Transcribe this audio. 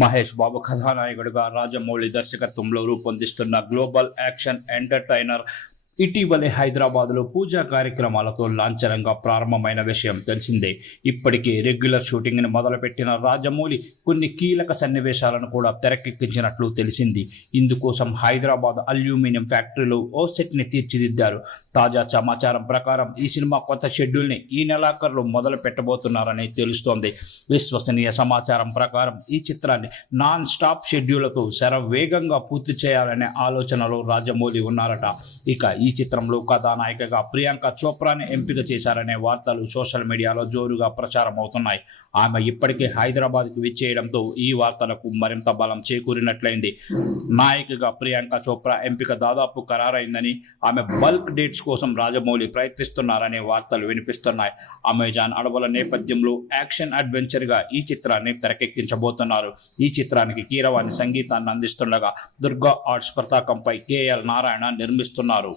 మహేష్ బాబు కథానాయకుడిగా రాజమౌళి దర్శకత్వంలో రూపొందిస్తున్న global action entertainer ఇటీవలే హైదరాబాద్లో పూజా కార్యక్రమాలతో లాంఛనంగా ప్రారంభమైన విషయం తెలిసిందే. ఇప్పటికే రెగ్యులర్ షూటింగ్ని మొదలుపెట్టిన రాజమౌళి కొన్ని కీలక సన్నివేశాలను కూడా తెరకెక్కించినట్లు తెలిసింది. ఇందుకోసం హైదరాబాద్ అల్యూమినియం ఫ్యాక్టరీలో ఓ సెట్ని తీర్చిదిద్దారు. తాజా సమాచారం ప్రకారం ఈ సినిమా కొత్త షెడ్యూల్ని ఈ నెలాఖరులో మొదలు పెట్టబోతున్నారని తెలుస్తోంది. విశ్వసనీయ సమాచారం ప్రకారం ఈ చిత్రాన్ని నాన్ స్టాప్ షెడ్యూళ్లతో శరవేగంగా పూర్తి చేయాలనే ఆలోచనలో రాజమౌళి ఉన్నారట. ఇక ఈ చిత్రంలో కథానాయికగా ప్రియాంక చోప్రాని ఎంపిక చేశారనే వార్తలు సోషల్ మీడియాలో జోరుగా ప్రచారం అవుతున్నాయి. ఆమె ఇప్పటికే హైదరాబాద్కు విచ్చేయడంతో ఈ వార్తలకు మరింత బలం చేకూరినట్లయింది. నాయికగా ప్రియాంక చోప్రా ఎంపిక దాదాపు ఖరారైందని, ఆమె బల్క్ డేట్స్ కోసం రాజమౌళి ప్రయత్నిస్తున్నారనే వార్తలు వినిపిస్తున్నాయి. అమెజాన్ అడవుల నేపథ్యంలో యాక్షన్ అడ్వెంచర్గా ఈ చిత్రాన్ని తెరకెక్కించబోతున్నారు. ఈ చిత్రానికి కీరవాణి సంగీతాన్ని అందిస్తుండగా దుర్గా ఆర్ట్స్ పతాకంపై KL నారాయణ నిర్మిస్తున్నారు.